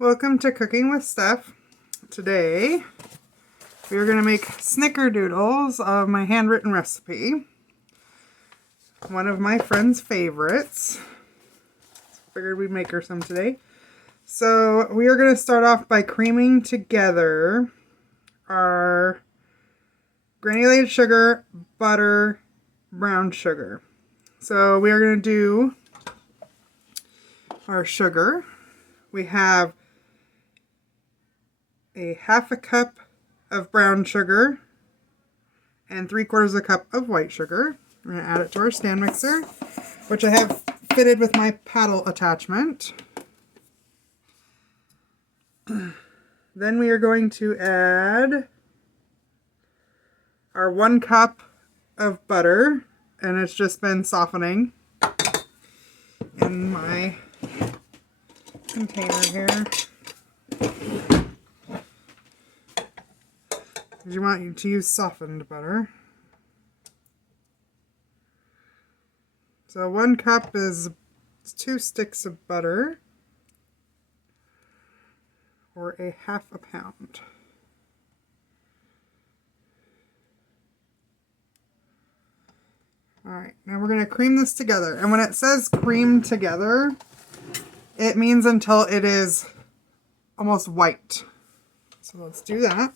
Welcome to Cooking with Steph. Today we are going to make snickerdoodles of my handwritten recipe. One of my friend's favorites. Figured we'd make her some today. So we are going to start off by creaming together our granulated sugar, butter, brown sugar. So we are going to do our sugar. We have a half a cup of brown sugar and 3/4 cup of white sugar. We're going to add it to our stand mixer, which I have fitted with my paddle attachment. Then we are going to add our 1 cup of butter, and it's just been softening in my container here. You want to use softened butter. So 1 cup is 2 sticks of butter, or a half a pound. Alright, now we're going to cream this together. And when it says cream together, it means until it is almost white. So let's do that.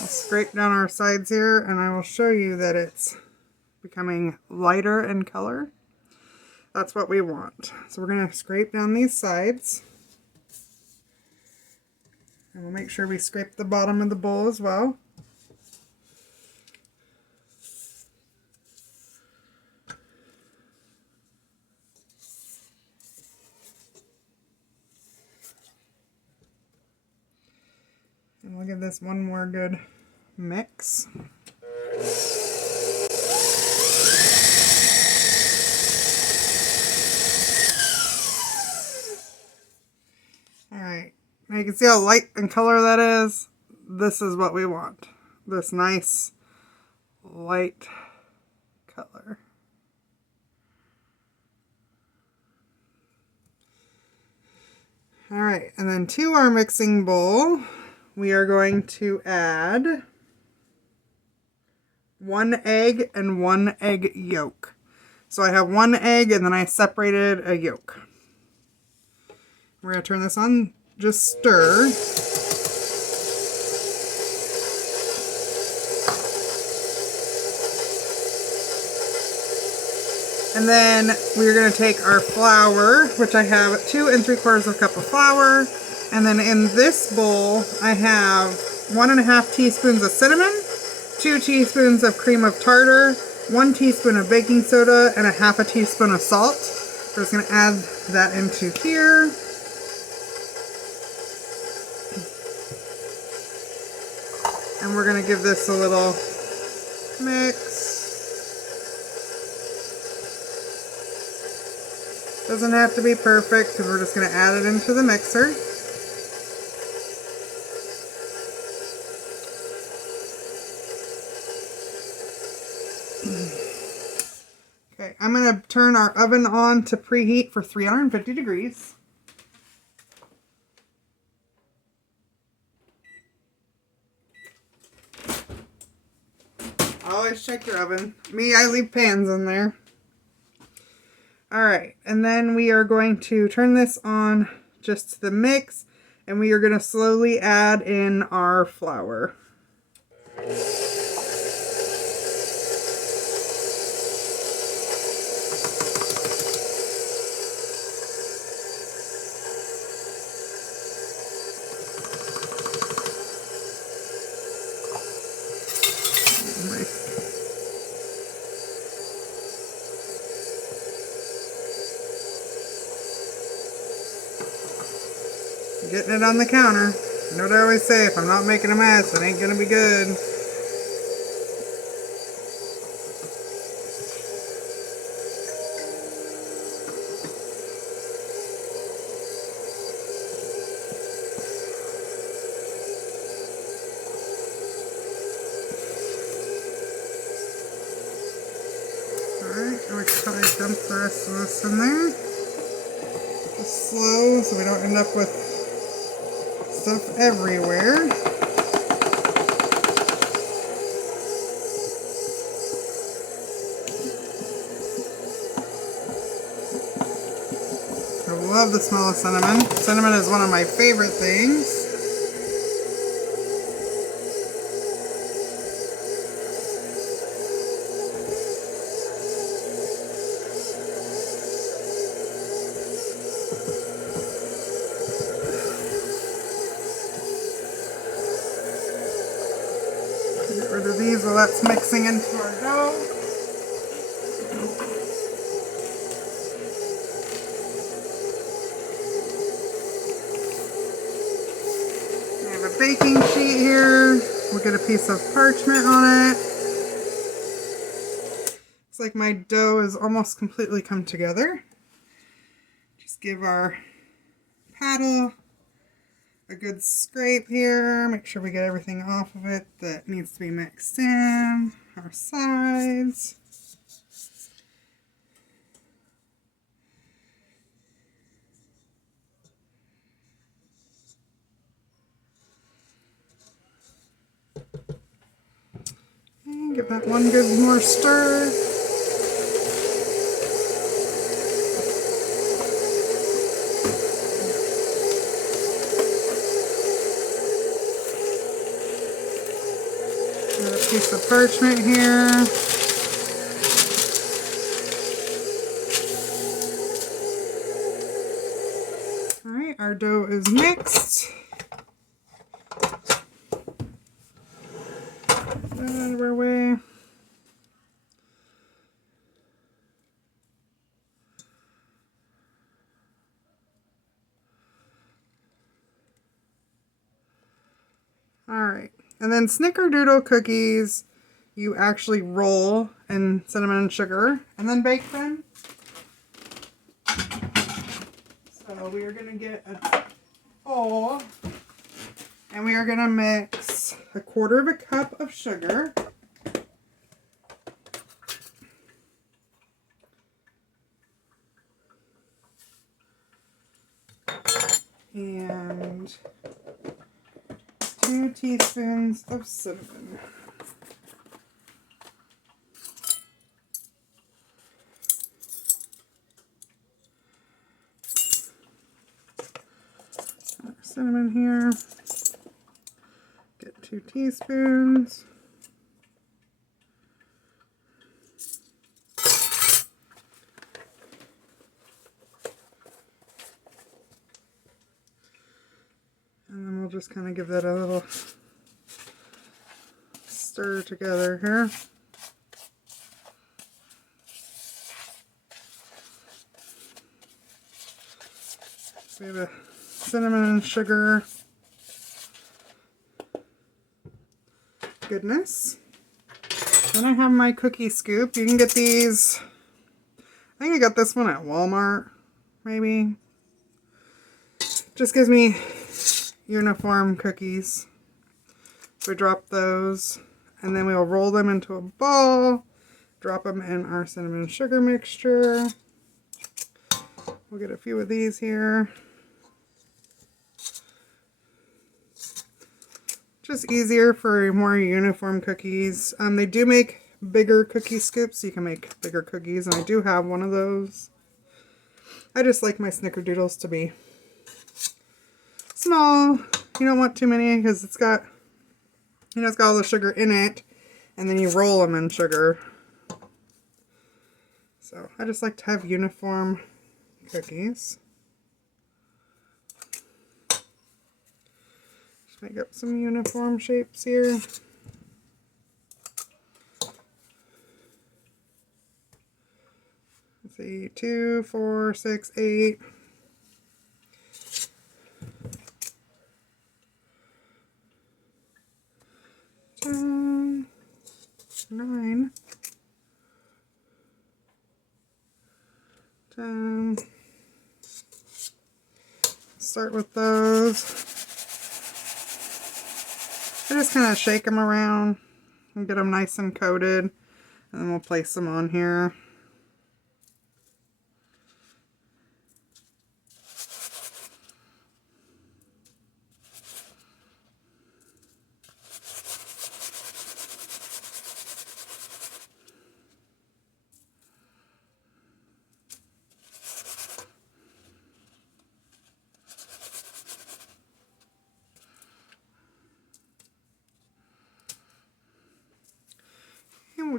I'll scrape down our sides here and I will show you that it's becoming lighter in color. That's what we want. So we're going to scrape down these sides. And we'll make sure we scrape the bottom of the bowl as well. And we'll give this one more good mix. Alright, now you can see how light in color that is. This is what we want. This nice light color. Alright, and then to our mixing bowl, we are going to add 1 egg and 1 egg yolk. So I have 1 egg and then I separated a yolk. We're going to turn this on, just stir. And then we're going to take our flour, which I have 2 3/4 cup of flour. And then in this bowl, I have 1½ teaspoons of cinnamon, 2 teaspoons of cream of tartar, 1 teaspoon of baking soda, and 1/2 teaspoon of salt. We're just going to add that into here. And we're going to give this a little mix. Doesn't have to be perfect because we're just going to add it into the mixer. Okay, I'm going to turn our oven on to preheat for 350 degrees. Always check your oven. Me, I leave pans in there. Alright, and then we are going to turn this on just to the mix, and we are going to slowly add in our flour. Getting it on the counter. You know what I always say, if I'm not making a mess, it ain't gonna be good. we could probably dump the rest of this in there. Just slow so we don't end up with stuff everywhere. I love the smell of cinnamon. Cinnamon is one of my favorite things. Get rid of these while that's mixing into our dough. I have a baking sheet here. We'll get a piece of parchment on it. It's like my dough is almost completely come together. Just give our paddle a good scrape here. Make sure we get everything off of it that needs to be mixed in. Our sides. And give that one good more stir. Got a piece of parchment here. Alright, our dough is mixed. Get that out of our way. Alright, and then Snickerdoodle cookies, you actually roll in cinnamon and sugar and then bake them. So we are going to get a bowl and we are going to mix 1/4 cup of sugar. And 2 teaspoons of cinnamon. Cinnamon here. Get 2 teaspoons. And then we'll just kind of give that a little stir together here. So we have a cinnamon and sugar goodness. Then I have my cookie scoop. You can get these, I think I got this one at Walmart, maybe. Just gives me uniform cookies. So we drop those and then we'll roll them into a ball, drop them in our cinnamon and sugar mixture. We'll get a few of these here. Just easier for more uniform cookies. They do make bigger cookie scoops, so you can make bigger cookies, and I do have one of those. I just like my Snickerdoodles to be small. You don't want too many because it's got, you know, it's got all the sugar in it, and then you roll them in sugar. So I just like to have uniform cookies. Make up some uniform shapes here. Let's see, 2, 4, 6, 8. 10, 9, 10. Start with those. I just kind of shake them around and get them nice and coated, and then we'll place them on here.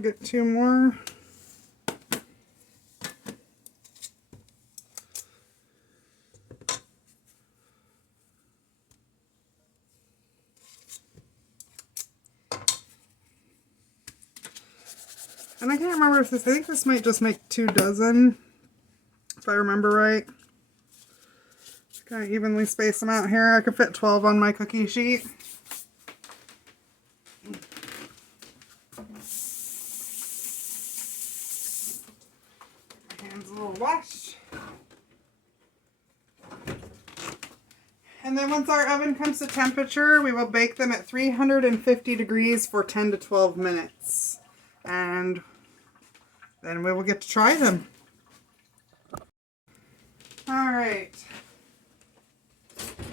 get 2 more. And I can't remember if this, I think this might just make 2 dozen, if I remember right. Just kind of evenly space them out here. I could fit 12 on my cookie sheet. My hands a little washed. And then once our oven comes to temperature, we will bake them at 350 degrees for 10 to 12 minutes. And then we will get to try them. Alright.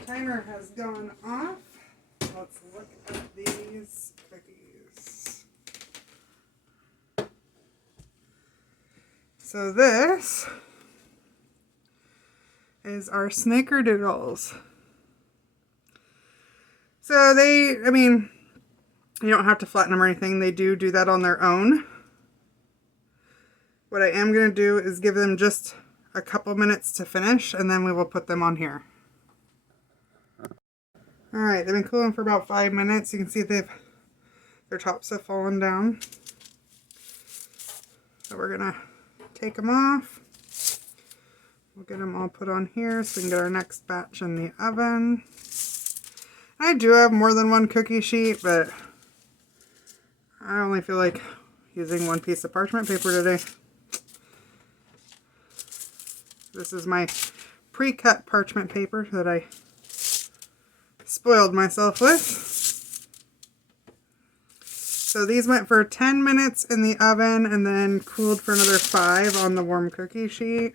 Timer has gone off. Let's look at these cookies. So this is our Snickerdoodles. So they, I mean, you don't have to flatten them or anything. They do that on their own. What I am going to do is give them just a couple minutes to finish, and then we will put them on here. Alright, they've been cooling for about 5 minutes. You can see their tops have fallen down. So we're going to take them off. We'll get them all put on here so we can get our next batch in the oven. I do have more than one cookie sheet, but I only feel like using one piece of parchment paper today. This is my pre-cut parchment paper that I spoiled myself with. So these went for 10 minutes in the oven and then cooled for another 5 on the warm cookie sheet.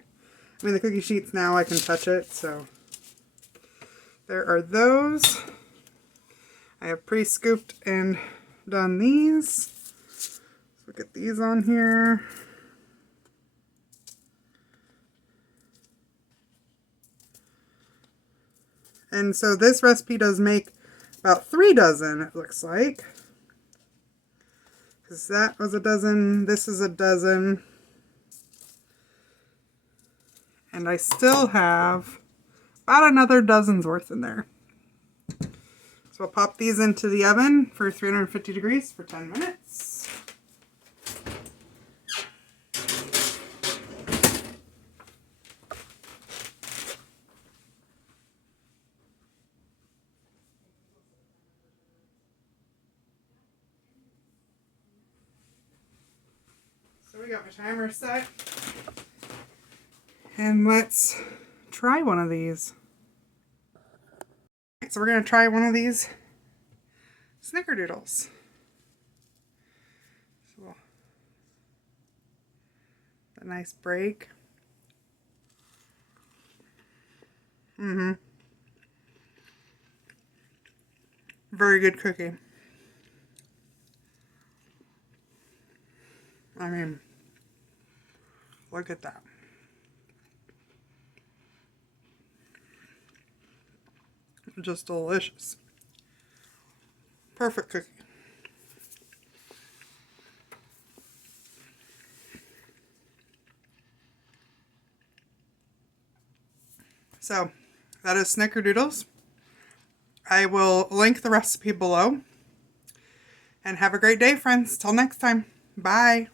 I mean, the cookie sheets now I can touch it, so there are those. I have pre-scooped and done these. Let's look at these on here. And so this recipe does make about 3 dozen, it looks like. Because that was a dozen, this is a dozen. And I still have about another dozen's worth in there. So I'll pop these into the oven for 350 degrees for 10 minutes. So we got my timer set. And let's try one of these. So we're going to try one of these Snickerdoodles. So a nice break. Very good cookie. I mean, look at that. Just delicious. Perfect cookie. So, that is Snickerdoodles. I will link the recipe below. And have a great day, friends. Till next time. Bye.